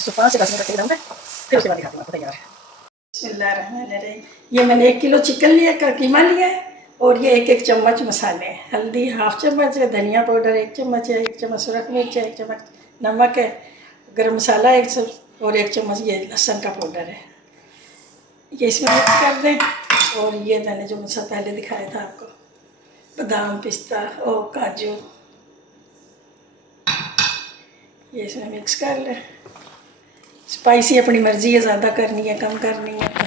सुबह से 10 मिनट रख के फिर उसके बाद दिखाती हूँ आपको तैयार है। बिस्मिल्लाहिर्रहमानिर्रहीम। ये मैंने 1 किलो चिकन लिया का कीमा लिया है और ये 1-1 चम्मच मसाले, हल्दी हाफ चम्मच है, धनिया पाउडर 1 चम्मच है, 1 चम्मच सूरख मिर्च है, 1 चम्मच नमक है, गरम मसाला 1 और 1 चम्मच ये लहसुन का पाउडर है। ये इसमें मिक्स कर दें और ये मैंने जो मसाला पहले दिखाया था आपको, बादाम पिस्ता और काजू, ये इसमें मिक्स कर लें। स्पाइसी अपनी मर्ज़ी है, ज़्यादा करनी है कम करनी है तो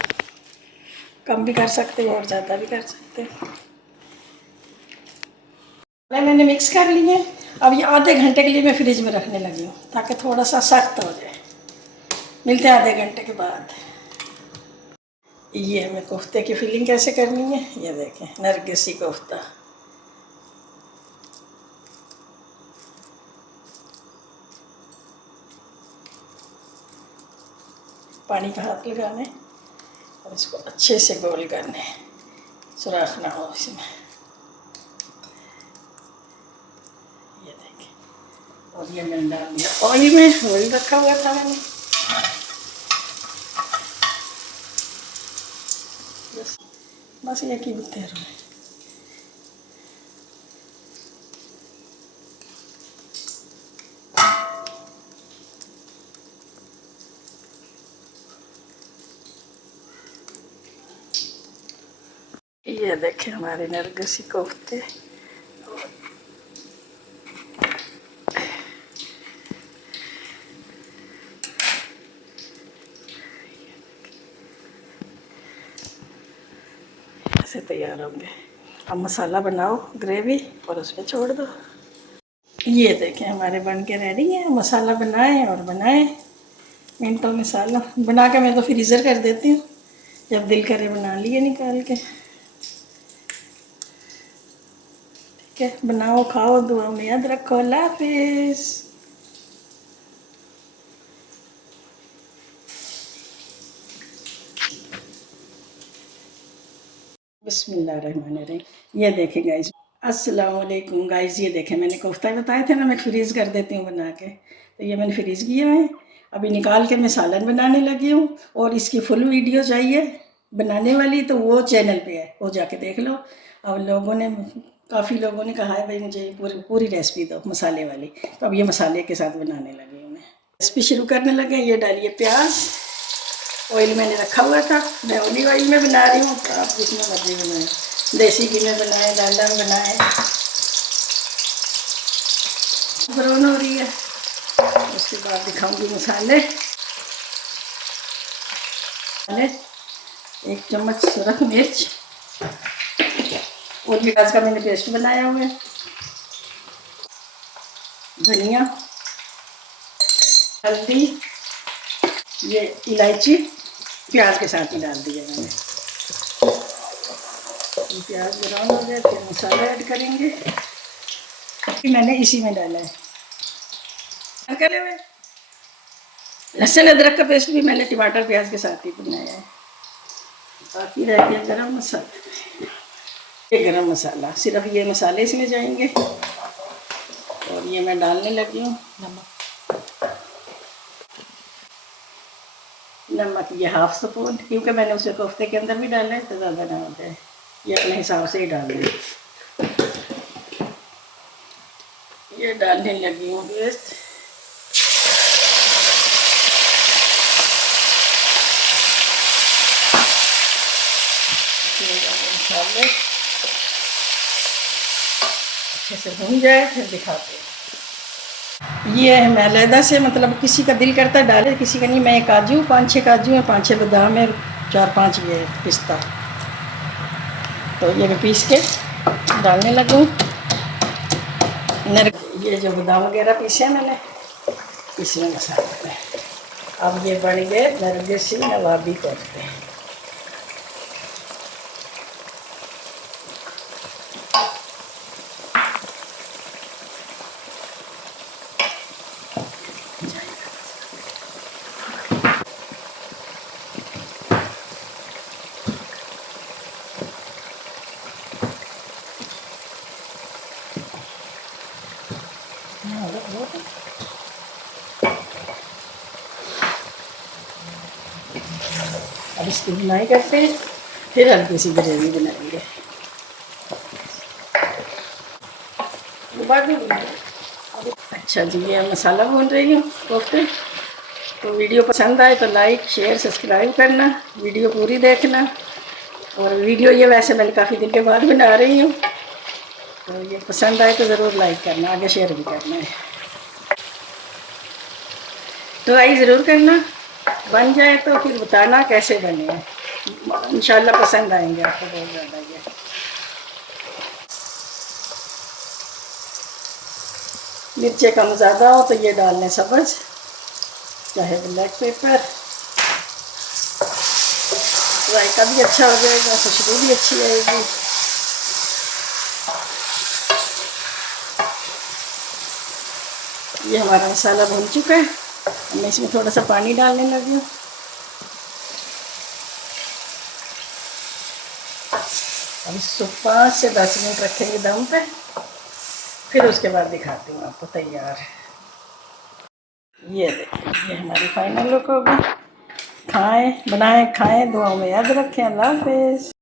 कम भी कर सकते हो और ज़्यादा भी कर सकते हो। मैंने मिक्स कर लिए। अब ये आधे घंटे के लिए मैं फ्रिज में रखने लगी हूँ ताकि थोड़ा सा सख्त हो जाए। मिलते हैं आधे घंटे के बाद। ये हमें कोफ्ते की फिलिंग कैसे करनी है, ये देखें, नरगिसी कोफ्ता। पानी पे हाथ लगाने और इसको अच्छे से गोल करने, सुराख ना हो इसमें। ये देखें, और ये मैंने डाल दिया ऑयल में, ऑयल रखा हुआ था मैंने। बस ये की तेल में ये देखें हमारे नरगिसी कोफ्ते। ऐसे तैयार होंगे। अब मसाला बनाओ ग्रेवी और उसमें छोड़ दो। ये देखें हमारे बन के रेडी है। मसाला बनाए और बनाए मिनटों में। मसाला बना के मैं तो फ्रीज़र कर देती हूँ, जब दिल करे बना लिए निकाल के। ठीक है, बनाओ खाओ, दुआ में याद रखो। अल्लाह हाफिज़। बिस्मिल्लाहिर्रहमानिर्रहीम। ये देखें गाइस, अस्सलाम वालेकुम गाइस। ये देखें मैंने कोफ्ता बताए थे ना, मैं फ्रीज़ कर देती हूँ बना के, तो ये मैंने फ्रीज़ किया है। अभी निकाल के मैं सालन बनाने लगी हूँ और इसकी फुल वीडियो चाहिए बनाने वाली तो वो चैनल पे है, वो जाके देख लो। और लोगों ने, काफ़ी लोगों ने कहा है भाई मुझे पूरी पूरी रेसिपी दो मसाले वाली, तो अब ये मसाले के साथ बनाने लगी हूँ मैं। रेसिपी शुरू करने लगे। ये डालिए प्याज। ऑयल मैंने रखा हुआ था, मैं ऑलिव ऑयल में बना रही हूँ, तो आप जिसमें मर्जी बनाएं, देसी घी में बनाएं, डालडा में बनाएं। ब्राउन हो रही है, उसके बाद दिखाऊंगी मसाले। 1 चम्मच सूरख मिर्च और प्याज का मैंने पेस्ट बनाया हुआ है। धनिया, हल्दी, ये इलायची प्याज के साथ ही डाल दिया मैंने। प्याज ब्राउन हो जाए फिर मसाला ऐड करेंगे। मैंने इसी में डाला है लहसुन अदरक का पेस्ट भी मैंने टमाटर प्याज के साथ ही बनाया है। बाकी रह गया गरम मसाला। ये गरम मसाला, सिर्फ ये मसाले इसमें जाएंगे। और ये मैं डालने लगी हूँ नमक, ये हाफ स्पून, क्योंकि मैंने उसे कोफ्ते के अंदर भी डाला है तो ज़्यादा ना हो जाए। ये अपने हिसाब से ही डाल दें। ये डालने लगी हूँ पेस्ट। मसाले अच्छे से भून जाए फिर दिखाते हैं। ये है मैदा से, मतलब किसी का दिल करता है डाले, किसी का नहीं। मैं काजू 5-6 काजू है, 5-6 बादाम है, 4-5 ये पिस्ता, तो ये मैं पीस के डालने लगूँ। ये जो बादाम वगैरह पीसे मैंने, इसमें मसाले में। अब ये बन गए नरगिसी नवाबी कोफ्ते। हाँ, वो तो। अब इसकी बुनाई करते हैं, फिर हल्की सी ग्रेवी बनाएंगे। बाद में बनाएंगे। अच्छा जी, ये मसाला भून रही हूँ कोफ्ते। तो वीडियो पसंद आए तो लाइक शेयर सब्सक्राइब करना, वीडियो पूरी देखना। और वीडियो ये वैसे मैंने काफ़ी दिन के बाद बना रही हूँ, तो ये पसंद आए तो ज़रूर लाइक करना, आगे शेयर भी करना है। ट्राई ज़रूर करना, बन जाए तो फिर बताना कैसे बने हैं। इंशाल्लाह पसंद आएंगे आपको बहुत ज़्यादा ये। मिर्चें कम ज़्यादा हो तो ये डालने सब्ज़, चाहे ब्लैक पेपर। जायका भी अच्छा हो जाएगा, खुशबू भी अच्छी आएगी। ये हमारा मसाला भून चुका है, मैं इसमें थोड़ा सा पानी डालने लगी हूँ। अब इसको 5 से 10 मिनट रखेंगे दम पे, फिर उसके बाद दिखाती हूँ आपको तैयार है। ये देखिए, ये हमारी फाइनल लुक होगी। खाएं, बनाएं, खाएं, दुआओं में याद रखें। अल्लाह हाफिज़।